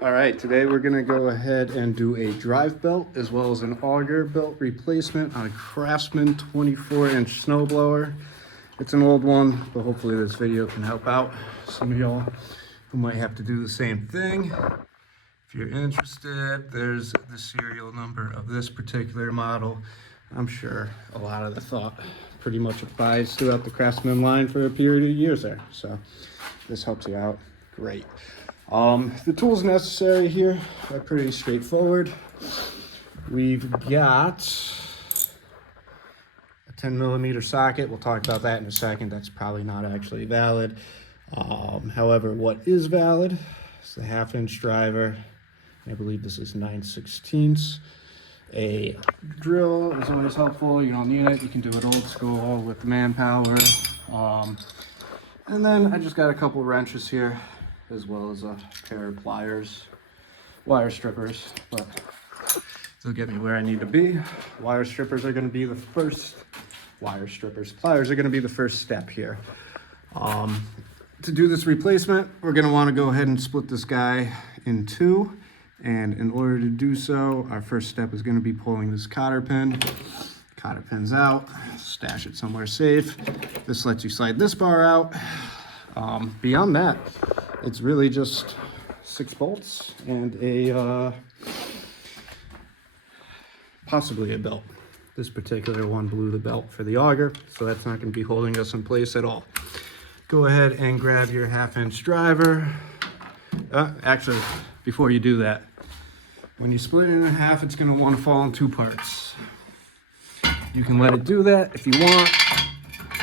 All right, today we're gonna go ahead and do a drive belt as well as an auger belt replacement on a Craftsman 24-inch snowblower. It's an old one, but hopefully this video can help out some of y'all who might have to do the same thing. If you're interested, there's the serial number of this particular model. I'm sure a lot of the thought pretty much applies throughout the Craftsman line for a period of years there. So this helps you out, great. The tools necessary here are pretty straightforward. We've got a 10mm socket. We'll talk about that in a second. That's probably not actually valid. However, what is valid is the 1/2-inch driver. I believe this is 9/16. A drill is always helpful. You don't need it. You can do it old school with the manpower. And then I just got a couple wrenches here, as well as a pair of pliers, wire strippers, but they'll get me where I need to be. Wire strippers are going to be the first, pliers are going to be the first step here. To do this replacement, we're going to want to go ahead and split this guy in two. And in order to do so, our first step is going to be pulling this cotter pin. Cotter pin's out, stash it somewhere safe. This lets you slide this bar out. Beyond that, it's really just 6 bolts and a possibly a belt. This particular one blew the belt for the auger, so that's not going to be holding us in place at all. Go ahead and grab your 1/2-inch driver. Actually, before you do that, when you split it in half, it's going to want to fall in 2 parts. You can let it do that if you want.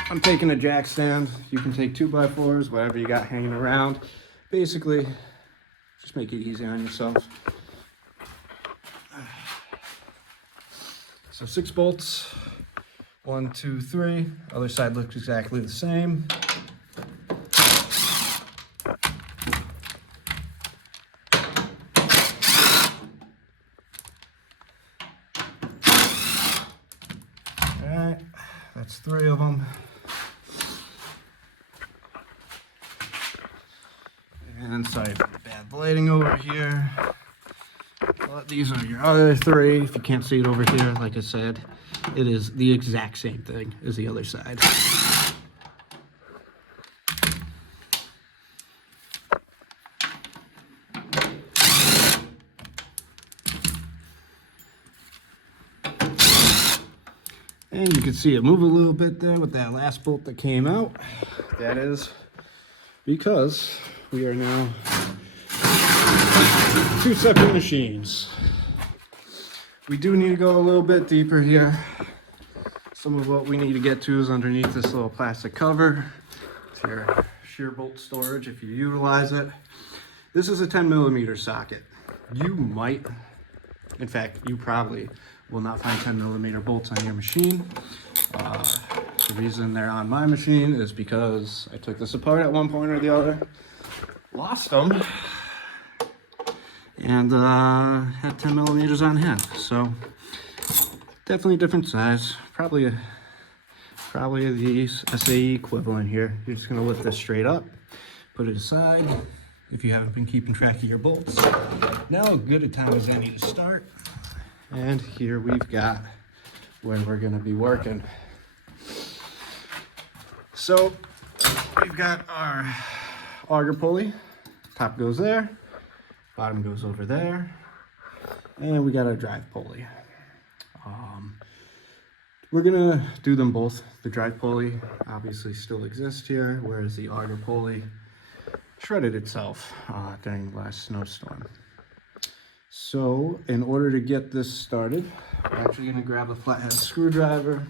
I'm taking a jack stand. You can take 2x4s, whatever you got hanging around. Basically, just make it easy on yourself. So 6 bolts, 1, 2, 3. Other side looks exactly the same. Alright, that's 3 of them. And sorry for the bad lighting over here. But these are your other 3. If you can't see it over here, like I said, it is the exact same thing as the other side. And you can see it move a little bit there with that last bolt that came out. That is because we are now 2 separate machines. We do need to go a little bit deeper here. Some of what we need to get to is underneath this little plastic cover. It's your shear bolt storage if you utilize it. This is a 10mm socket. You might, in fact, you probably will not find 10mm bolts on your machine. The reason they're on my machine is because I took this apart at one point or the other, lost them, and had 10mm on hand. So definitely a different size. Probably the SAE equivalent here. You're just gonna lift this straight up, put it aside. If you haven't been keeping track of your bolts, now a good a time as any to start. And here we've got where we're gonna be working. So we've got our auger pulley. Top goes there, bottom goes over there, and we got our drive pulley. We're gonna do them both. The drive pulley obviously still exists here, whereas the auger pulley shredded itself during the last snowstorm. So in order to get this started, we're actually gonna grab a flathead screwdriver,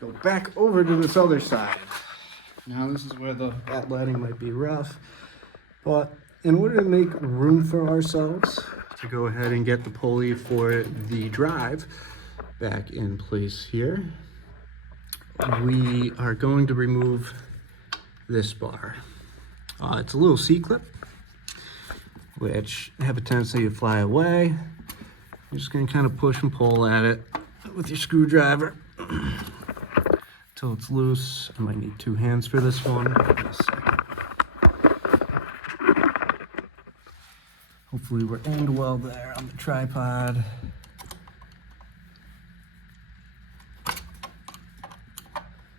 go back over to this other side. Now this is where that lighting might be rough, but in order to make room for ourselves to go ahead and get the pulley for the drive back in place here, we are going to remove this bar. It's a little C-clip, which have a tendency to fly away. You're just gonna kind of push and pull at it with your screwdriver until it's loose. I might need 2 hands for this one. Give me a second. Hopefully we're aimed well there on the tripod.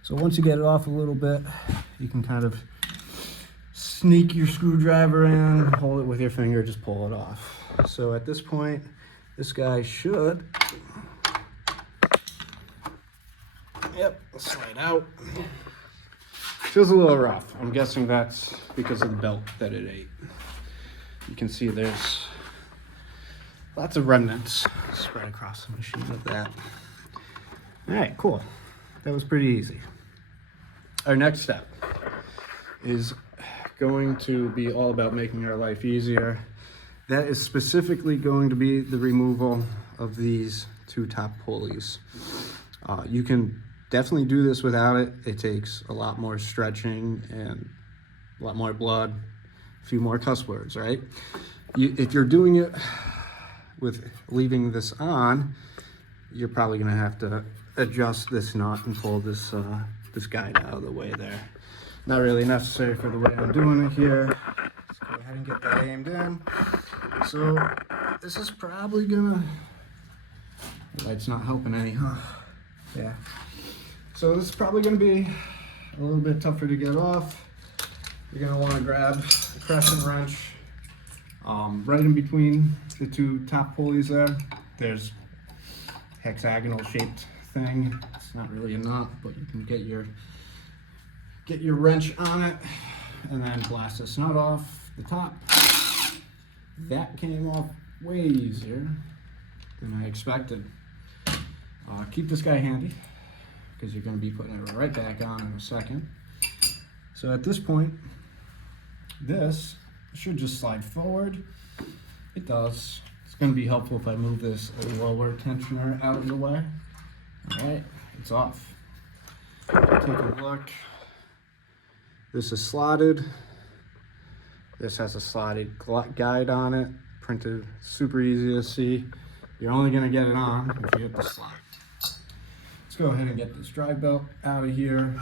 So once you get it off a little bit, you can kind of sneak your screwdriver in, hold it with your finger, just pull it off. So at this point, this guy should, yep, slide out. Feels a little rough. I'm guessing that's because of the belt that it ate. You can see there's lots of remnants spread across the machine of that. All right, cool. That was pretty easy. Our next step is going to be all about making our life easier. That is specifically going to be the removal of these two top pulleys. You can definitely do this without it. It takes a lot more stretching and a lot more blood, a few more cuss words, right? If you're doing it with leaving this on, you're probably gonna have to adjust this nut and pull this this guide out of the way there. Not really necessary for the way I'm doing it here. Let's go ahead and get that aimed in. So this is probably gonna, the light's not helping any, huh? Yeah. So this is probably gonna be a little bit tougher to get off. You're gonna wanna grab the crescent wrench right in between the two top pulleys there. There's hexagonal shaped thing. It's not really a nut, but you can get your wrench on it and then blast this nut off the top. That came off way easier than I expected. Keep this guy handy because you're going to be putting it right back on in a second. So at this point, this should just slide forward. It does. It's going to be helpful if I move this lower tensioner out of the way. All right, it's off. Take a look. This is slotted. This has a slotted guide on it, printed, super easy to see. You're only gonna get it on if you hit the slot. Let's go ahead and get this drive belt out of here.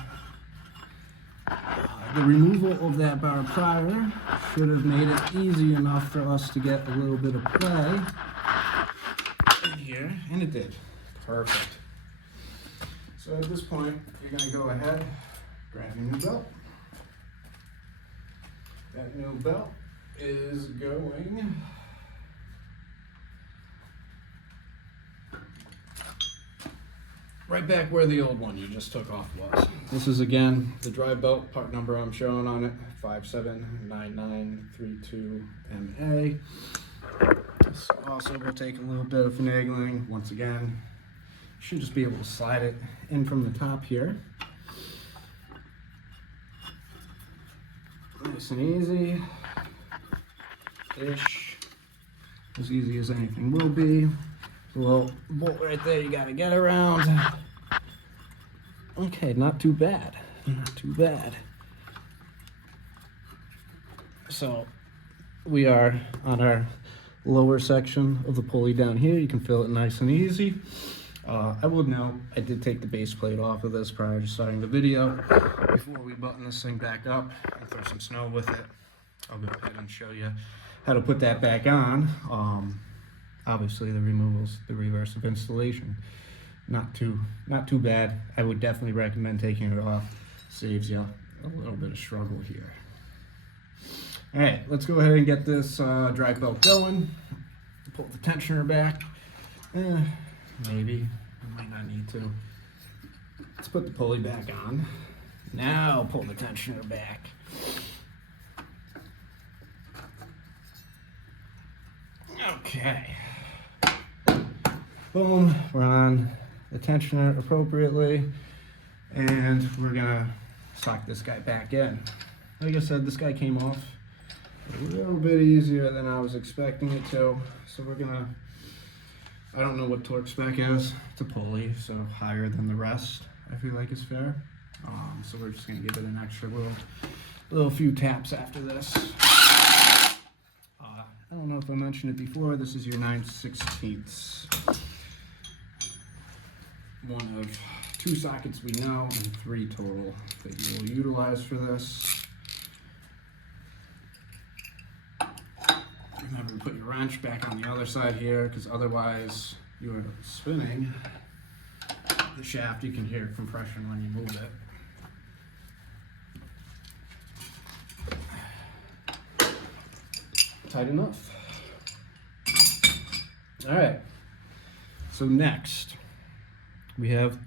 The removal of that bar plier should have made it easy enough for us to get a little bit of play in here, and it did. Perfect. So at this point, you're gonna go ahead, grab your new belt. That new belt is going right back where the old one you just took off was. This is again the drive belt, part number I'm showing on it, 579932MA. This also will take a little bit of finagling. Once again, you should just be able to slide it in from the top here. Nice and easy-ish, as easy as anything will be. A little bolt right there you gotta get around. Okay, not too bad, not too bad. So we are on our lower section of the pulley down here. You can feel it nice and easy. I will note, I did take the base plate off of this prior to starting the video. Before we button this thing back up and throw some snow with it, I'll go ahead and show you how to put that back on. Obviously the removal's the reverse of installation. Not too bad. I would definitely recommend taking it off. Saves you a little bit of struggle here. All right, let's go ahead and get this drive belt going. Pull the tensioner back. Maybe, I might not need to. Let's put the pulley back on. Now pull the tensioner back. Okay. Boom, we're on the tensioner appropriately, and we're gonna sock this guy back in. Like I said, this guy came off a little bit easier than I was expecting it to, so we're gonna, I don't know what torque spec is. It's a pulley, so higher than the rest, I feel like is fair. So we're just gonna give it an extra little few taps after this. I don't know if I mentioned it before, this is your 9/16. One of 2 sockets we know and 3 total that you will utilize for this. Remember to put your wrench back on the other side here, because otherwise you are spinning the shaft. You can hear compression when you move it. Tight enough. All right, so next we have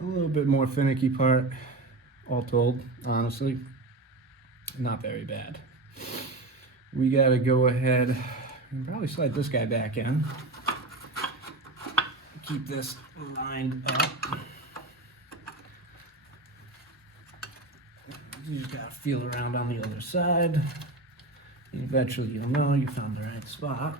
a little bit more finicky part. All told, honestly, not very bad. We gotta go ahead and probably slide this guy back in. Keep this lined up. You just gotta feel around on the other side. Eventually you'll know you found the right spot.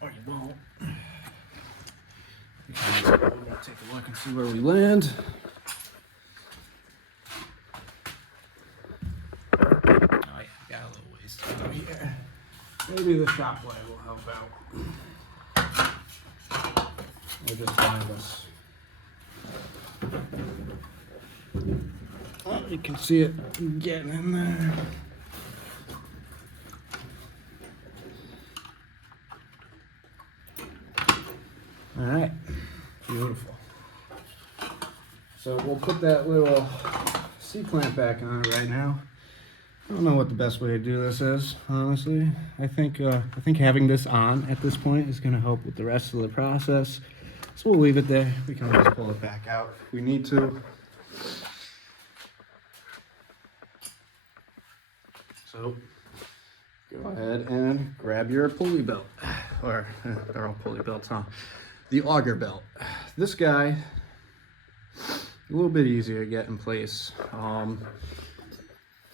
Or you won't. We'll take a look and see where we land. Oh yeah, got a little ways to go here. Maybe the shop light will help out. Or just find us. Oh, you can see it getting in there. All right, beautiful. So we'll put that little C-clamp back on right now. I don't know what the best way to do this is, honestly. I think having this on at this point is going to help with the rest of the process. So we'll leave it there. We can always pull it back out if we need to. So go ahead and grab your pulley belt, or they're all pulley belts, huh? The auger belt. This guy, a little bit easier to get in place.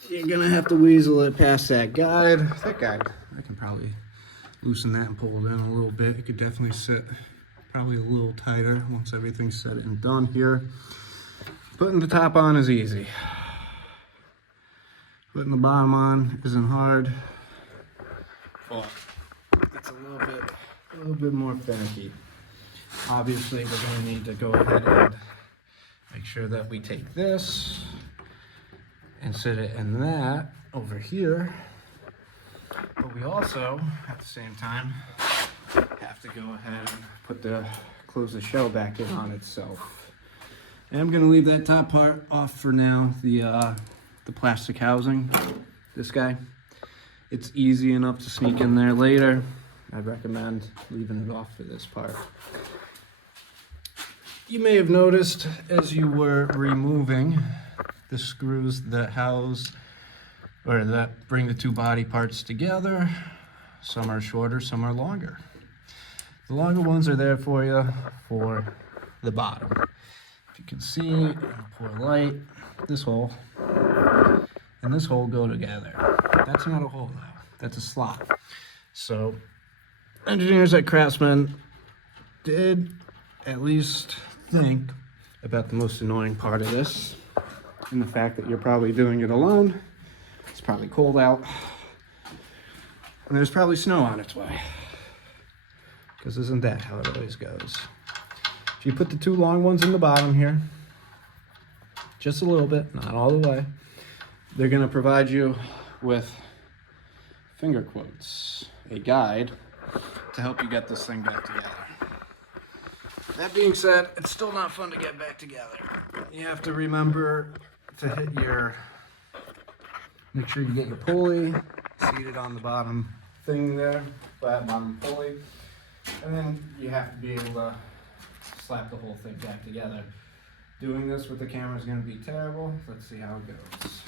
You're gonna have to weasel it past that guide. That guide, I can probably loosen that and pull it in a little bit. It could definitely sit probably a little tighter once everything's set and done here. Putting the top on is easy. Putting the bottom on isn't hard. But it's a little bit more finicky. Obviously, we're going to need to go ahead and make sure that we take this and sit it in that over here. But we also, at the same time, have to go ahead and close the shell back in on itself. And I'm going to leave that top part off for now, the plastic housing, this guy. It's easy enough to sneak in there later. I'd recommend leaving it off for this part. You may have noticed as you were removing the screws that house or that bring the two body parts together, some are shorter, some are longer. The longer ones are there for you for the bottom. If you can see in the poor light, this hole and this hole go together. That's not a hole though, that's a slot. So engineers at Craftsman did at least think about the most annoying part of this, and the fact that you're probably doing it alone. It's probably cold out, and there's probably snow on its way, because isn't that how it always goes? If you put the two long ones in the bottom here, just a little bit, not all the way, they're going to provide you with finger quotes, a guide to help you get this thing back together. That being said, it's still not fun to get back together. You have to remember to hit make sure you get your pulley seated on the bottom thing there, flat bottom pulley. And then you have to be able to slap the whole thing back together. Doing this with the camera is going to be terrible. Let's see how it goes.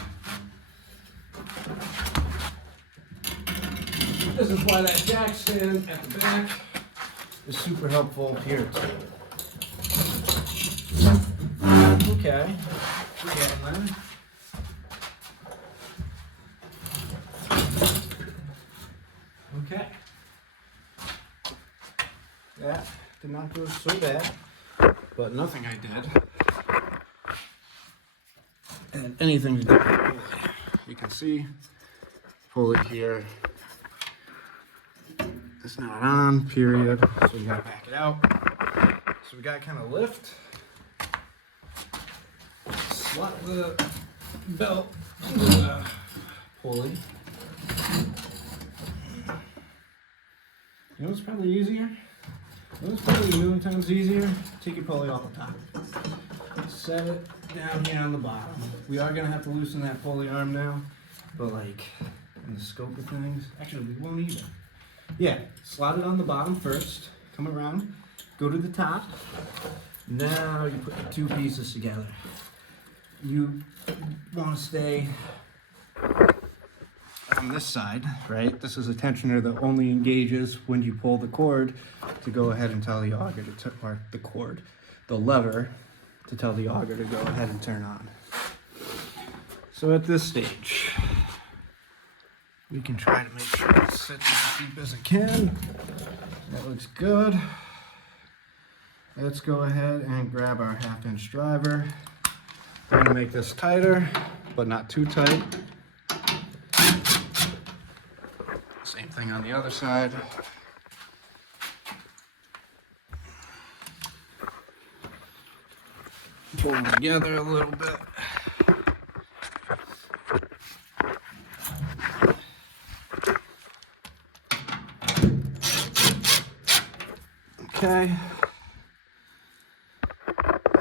This is why that jack stand at the back is super helpful here too. Okay, we're getting there. Okay. That did not go so bad, but nothing I did had anything to do with it. You can see, pull it here. It's not on, period. So we gotta back it out. So we gotta kind of lift slot the belt into the pulley. You know what's probably easier? You know what's probably a million times easier? Take your pulley off the top. Set it down here on the bottom. We are gonna have to loosen that pulley arm now, but like in the scope of things, actually we won't either. Yeah, slide it on the bottom first, come around, go to the top. Now you put the two pieces together. You want to stay on this side, right? This is a tensioner that only engages when you pull the cord to go ahead and tell the auger to or the cord, the lever to tell the auger to go ahead and turn on. So at this stage, we can try to make sure it sits as deep as it can. That looks good. Let's go ahead and grab our 1/2-inch driver. We're gonna make this tighter, but not too tight. Same thing on the other side. Pull them together a little bit. Okay.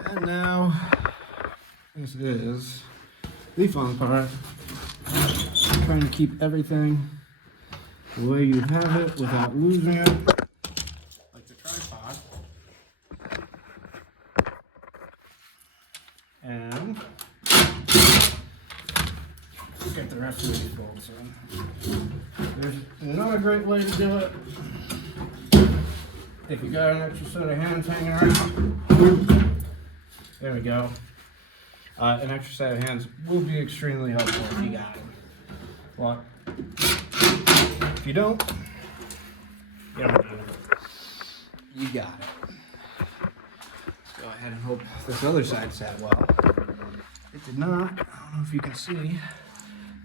And now, this is the fun part. Trying to keep everything the way you have it without losing it, like the tripod. And get the rest of these bolts in. There's another great way to do it. If you got an extra set of hands hanging around, there we go. An extra set of hands will be extremely helpful if you got them. But if you don't, you don't need them. You got it. Let's go ahead and hope this other side sat well. It did not. I don't know if you can see.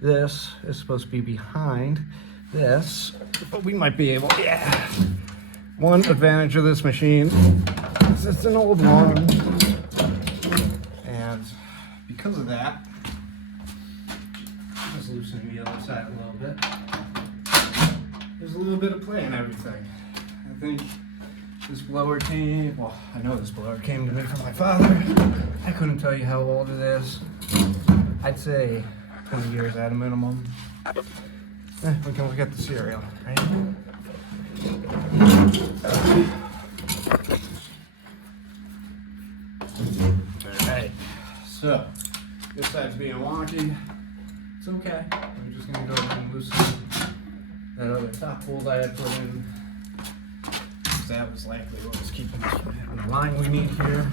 This is supposed to be behind this, but we might be able, yeah. One advantage of this machine is it's an old one, and because of that, just loosening the other side a little bit. There's a little bit of play in everything. I think this blower came, well, I know this blower came to me from my father. I couldn't tell you how old it is. I'd say 20 years at a minimum. We can look at the serial, right? Alright, so this side's being wonky. It's okay. We're just gonna go ahead and loosen that other top bolt I had put in. Because that was likely what was keeping us from hitting the line we need here.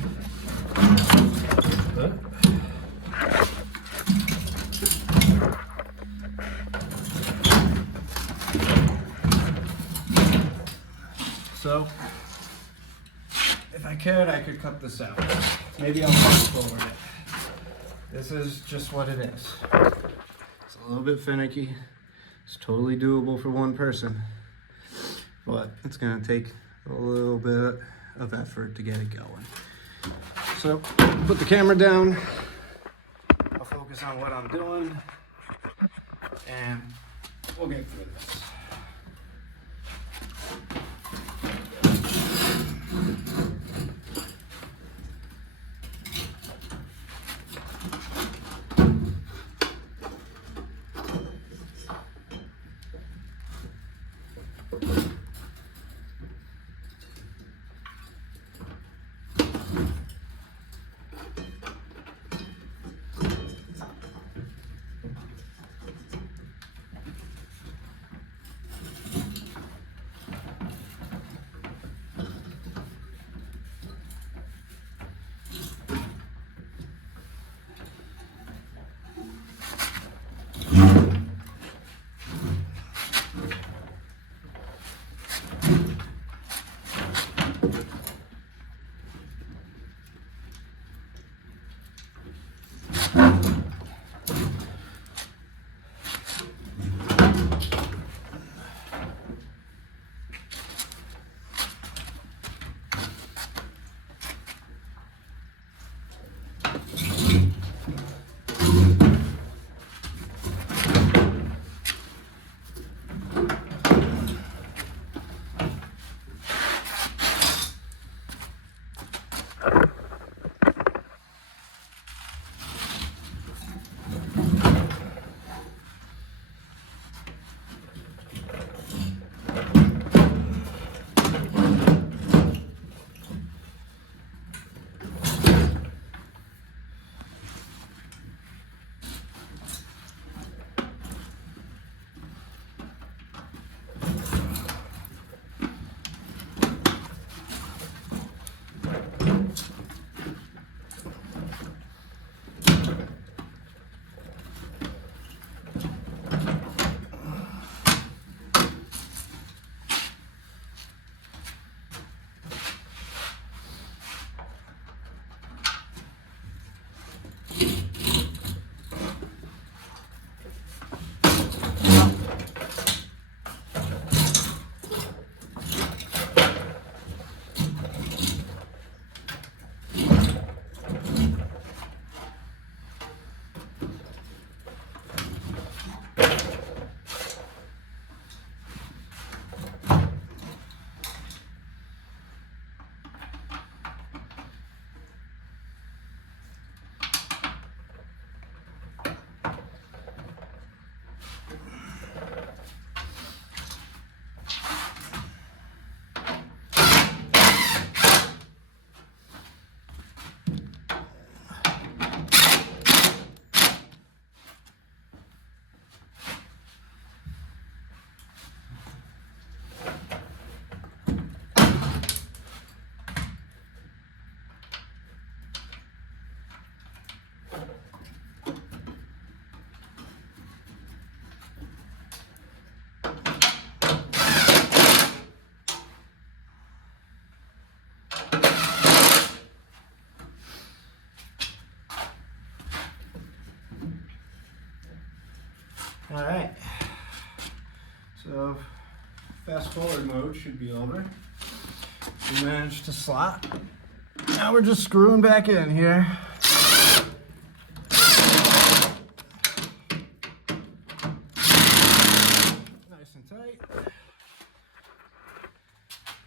So, if I could, I could cut this out. Maybe I'll fast forward it. This is just what it is. It's a little bit finicky. It's totally doable for one person. But it's gonna take a little bit of effort to get it going. So, put the camera down. I'll focus on what I'm doing. And we'll get through this. All right. So fast forward mode should be over. We managed to slot. Now we're just screwing back in here. Nice and tight.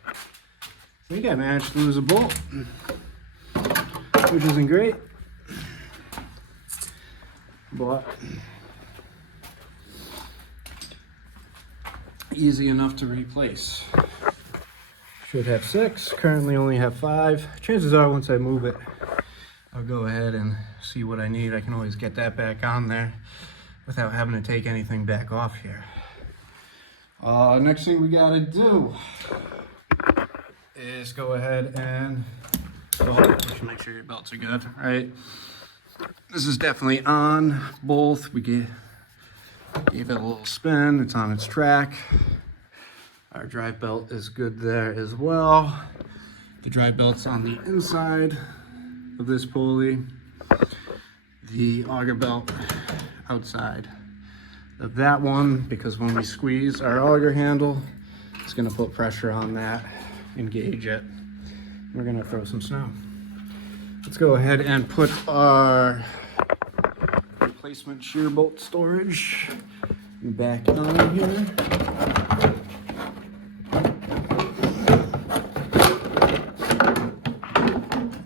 I think I managed to lose a bolt, which isn't great, but easy enough to replace. Should have 6, currently only have 5. Chances are once I move it, I'll go ahead and see what I need. I can always get that back on there without having to take anything back off here. Next thing we gotta do is go ahead and, just make sure your belts are good, right? This is definitely on both. We gave it a little spin, it's on its track. Our drive belt is good there as well. The drive belt's on the inside of this pulley. The auger belt outside of that one, because when we squeeze our auger handle, it's gonna put pressure on that, engage it. We're gonna throw some snow. Let's go ahead and put our replacement shear bolt storage back on here.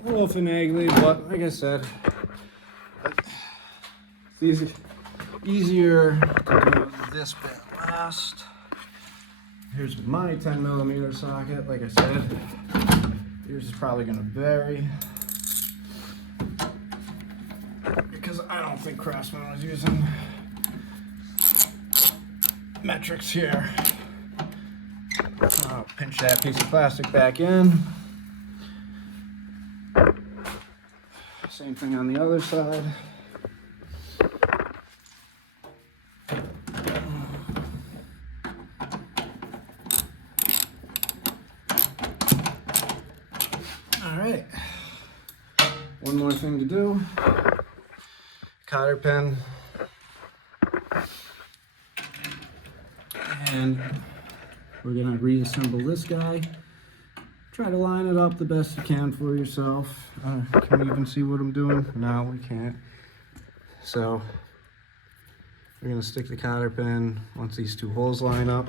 A little finagly, but like I said, it's easier to do this bit last. Here's my 10mm socket. Like I said, yours is probably going to vary because I don't think Craftsman was using metrics here. I'll pinch that piece of plastic back in. Same thing on the other side. All right, one more thing to do. Cotter pin. And we're gonna reassemble this guy. Try to line it up the best you can for yourself. Can we even see what I'm doing? No, we can't. So we're gonna stick the cotter pin once these 2 holes line up.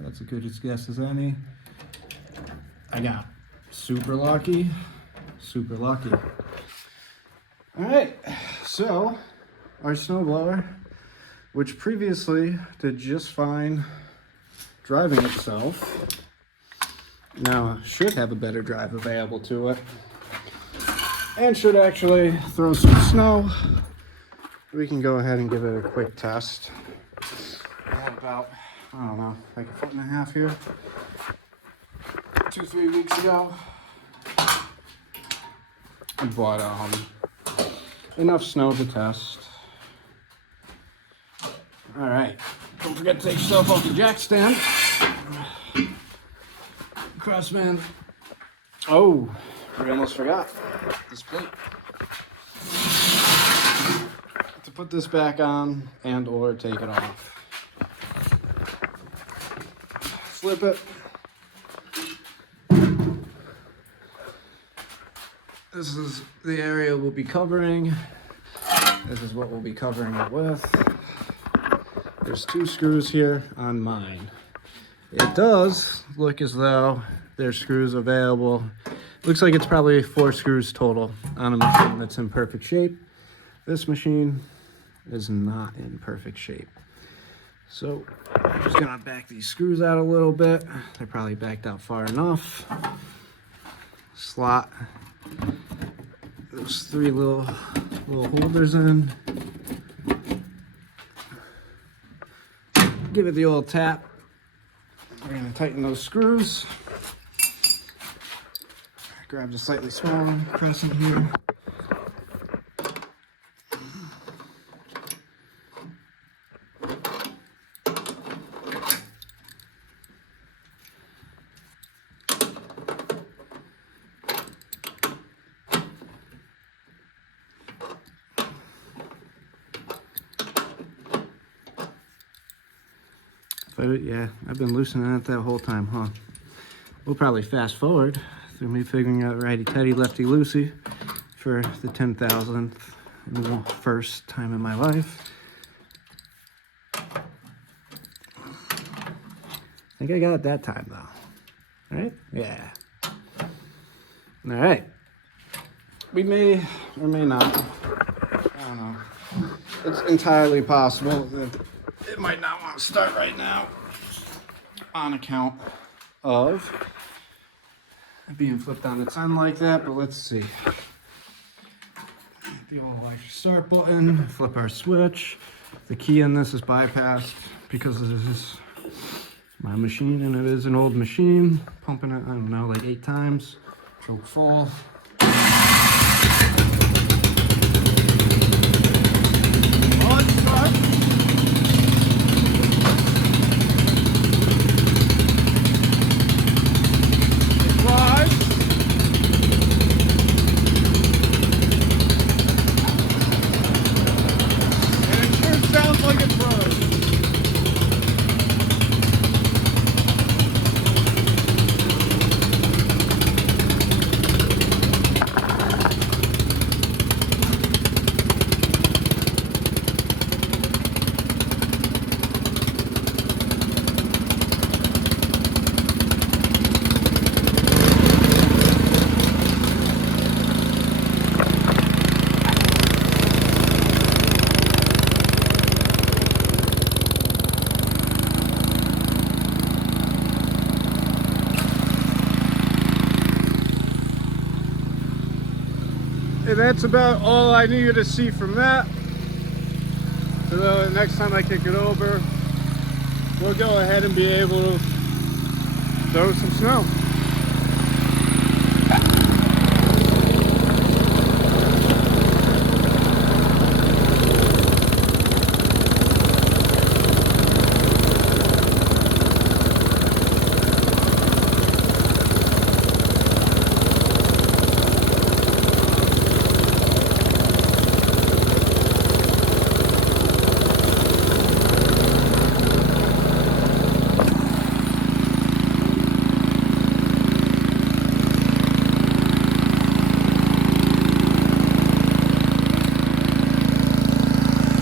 That's as good a guess as any. I got super lucky, super lucky. All right, so our snowblower, which previously did just fine driving itself, now should have a better drive available to it and should actually throw some snow. We can go ahead and give it a quick test. I had about, I don't know, like 1.5 feet here. 2-3 weeks ago, I bought enough snow to test. All right, don't forget to take yourself off the jack stand. Craftsman. Oh, we almost forgot this plate. To put this back on and or take it off. Flip it. This is the area we'll be covering. This is what we'll be covering it with. There's 2 screws here on mine. It does look as though there's screws available. Looks like it's probably 4 screws total on a machine that's in perfect shape. This machine is not in perfect shape. So I'm just gonna back these screws out a little bit. They're probably backed out far enough. Slot those 3 little holders in. Give it the old tap. We're gonna tighten those screws. Grab the slightly smaller crescent here. Yeah, I've been loosening it that whole time, huh? We'll probably fast forward through me figuring out righty-tighty, lefty-loosey for the 10,000th and first time in my life. I think I got it that time, though. Right? Yeah. All right. We may or may not. I don't know. It's entirely possible that it might not want to start right now on account of being flipped on its end like that, but let's see. The old electric start button, flip our switch. The key in this is bypassed because this is my machine and it is an old machine. Pumping it, I don't know, like 8 times. Choke full. And that's about all I needed to see from that. So the next time I kick it over, we'll go ahead and be able to throw some snow.